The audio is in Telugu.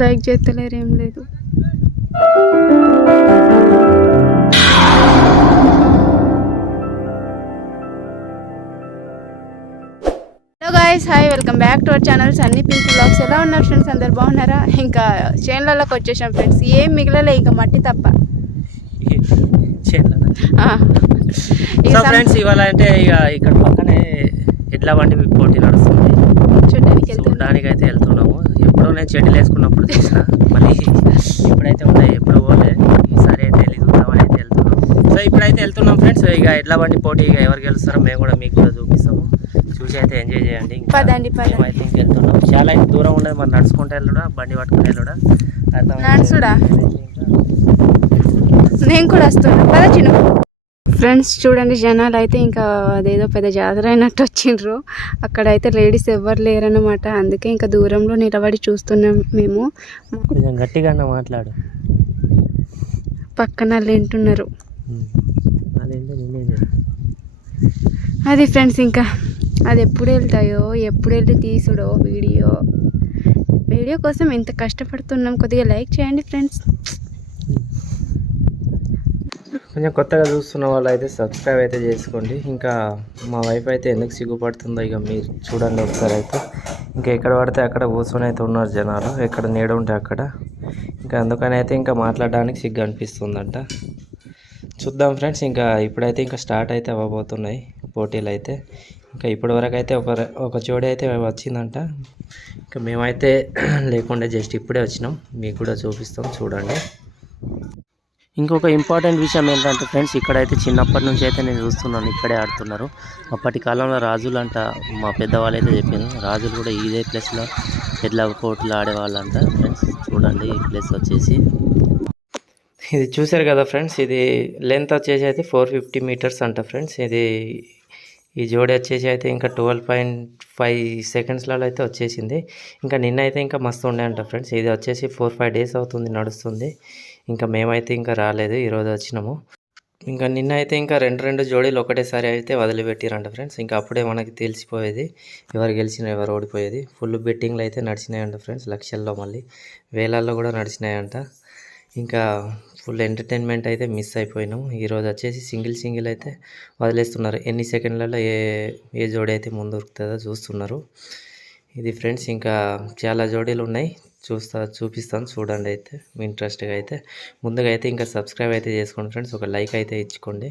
లైక్ చేస్తలేరు, ఏం లేదు. Hello guys, hi, welcome back to our channel Sunny Pink Vlogs. ఎలా ఉన్నారు ఫ్రెండ్స్? అందరు బాగున్నారా? ఇంకా చేన్లలోకి వచ్చేసాం ఫ్రెండ్స్. ఏం మిగలలే, ఇంకా మట్టి తప్ప. ఫ్రెండ్స్ ఇవాళ అంటే ఇక ఇక్కడ పక్కనే ఎడ్ల బండి పోటీ నడుస్తుంది, చూడడానికి అయితే వెళ్తున్నాము. ఎప్పుడో నేను చెడ్డీలు వేసుకున్నప్పుడు చూసిన, మళ్ళీ ఇప్పుడైతే ఉన్నాయి, ఎప్పుడు పోలే. ఈసారి అయితే వెళ్ళి చూద్దామని అయితే వెళ్తున్నాం. సో ఇప్పుడైతే వెళ్తున్నాం ఫ్రెండ్స్. ఇక ఎడ్ల బండి పోటీ ఇక ఎవరు గెలుస్తారో మేము కూడా మీకు కూడా చూపిస్తాము. చూసి అయితే ఎంజాయ్ చేయండి. మేమైతే ఇంక వెళ్తున్నాం. చాలా అయితే దూరం ఉండదు, మరి నడుచుకుంటే వెళ్ళడా, బండి పట్టుకుని వెళ్ళడా, నడుచుడా. నేను కూడా వస్తున్నా పద చిన్న. ఫ్రెండ్స్ చూడండి, జనాలు అయితే ఇంకా అదేదో పెద్ద జాతర అయినట్టు వచ్చిండ్రు. అక్కడైతే లేడీస్ ఎవ్వరు లేరన్నమాట. అందుకే ఇంకా దూరంలో నిలబడి చూస్తున్నాం మేము. కొంచెం గట్టిగా మాట్లాడు, పక్కన వాళ్ళు వింటున్నారు. అది ఫ్రెండ్స్, ఇంకా అది ఎప్పుడు వెళ్తాయో, ఎప్పుడు వెళ్ళి తీసుడో వీడియో కోసం ఎంత కష్టపడుతున్నాం. కొద్దిగా లైక్ చేయండి ఫ్రెండ్స్. కొంచెం కొత్తగా చూస్తున్న వాళ్ళు అయితే సబ్స్క్రైబ్ అయితే చేసుకోండి. ఇంకా మా వైఫ్ అయితే ఎందుకు సిగ్గుపడుతుందో ఇక మీరు చూడండి ఒకసారి. అయితే ఇంకా ఎక్కడ పడితే అక్కడ కూర్చొని అయితే ఉన్నారు జనాలు, ఎక్కడ నీడ ఉంటే అక్కడ. ఇంకా అందుకని అయితే ఇంకా మాట్లాడడానికి సిగ్గు అనిపిస్తుందంట. చూద్దాం ఫ్రెండ్స్. ఇంకా ఇప్పుడైతే ఇంకా స్టార్ట్ అయితే అవ్వబోతున్నాయి పోటీలు అయితే. ఇంకా ఇప్పటివరకు అయితే ఒక జోడి అయితే వచ్చిందంట. ఇంకా మేమైతే లేకుండా జస్ట్ ఇప్పుడే వచ్చినాం, మీకు కూడా చూపిస్తాం చూడండి. ఇంకొక ఇంపార్టెంట్ విషయం ఏంటంటే ఫ్రెండ్స్, ఇక్కడైతే చిన్నప్పటి నుంచి అయితే నేను చూస్తున్నాను, ఇక్కడే ఆడుతున్నారు. అప్పటి కాలంలో రాజులు అంట, మా పెద్దవాళ్ళు అయితే చెప్పారు, రాజులు కూడా ఇదే ప్లేస్లో ఎడ్ల పోటీలు ఆడేవాళ్ళంట. ఫ్రెండ్స్ చూడండి, ఈ ప్లేస్ వచ్చేసి ఇది చూసారు కదా ఫ్రెండ్స్. ఇది లెంత్ వచ్చేసి అయితే 450 మీటర్స్ అంట ఫ్రెండ్స్. ఈ జోడి వచ్చేసి అయితే ఇంకా 12.5 సెకండ్స్లలో అయితే వచ్చేసింది. ఇంకా నిన్న అయితే ఇంకా మస్తు ఉండే అంట ఫ్రెండ్స్. ఇది వచ్చేసి 4-5 డేస్ అవుతుంది నడుస్తుంది. ఇంకా మేమైతే ఇంకా రాలేదు, ఈరోజు వచ్చినాము. ఇంకా నిన్న అయితే ఇంకా రెండు జోడీలు ఒకటేసారి అయితే వదిలిపెట్టిరంట ఫ్రెండ్స్. ఇంకా అప్పుడే మనకి తెలిసిపోయేది ఎవరు గెలిచినా ఎవరు ఓడిపోయేది. ఫుల్ బెట్టింగ్లు అయితే నడిచినాయంట ఫ్రెండ్స్, లక్షల్లో మళ్ళీ వేలల్లో కూడా నడిచినాయంట. ఇంకా ఫుల్ ఎంటర్టైన్మెంట్ అయితే మిస్ అయిపోయినాం. ఈరోజు వచ్చేసి సింగిల్ అయితే వదిలేస్తున్నారు. ఎన్ని సెకండ్లలో ఏ జోడీ అయితే ముందు దొరుకుతుందో చూస్తున్నారు. ఇది ఫ్రెండ్స్, ఇంకా చాలా జోడీలు ఉన్నాయి, చూపిస్తాను చూడండి. అయితే మీ ఇంట్రెస్ట్గా అయితే ముందుగా అయితే ఇంకా సబ్స్క్రైబ్ అయితే చేసుకోండి ఫ్రెండ్స్. ఒక లైక్ అయితే ఇచ్చుకోండి.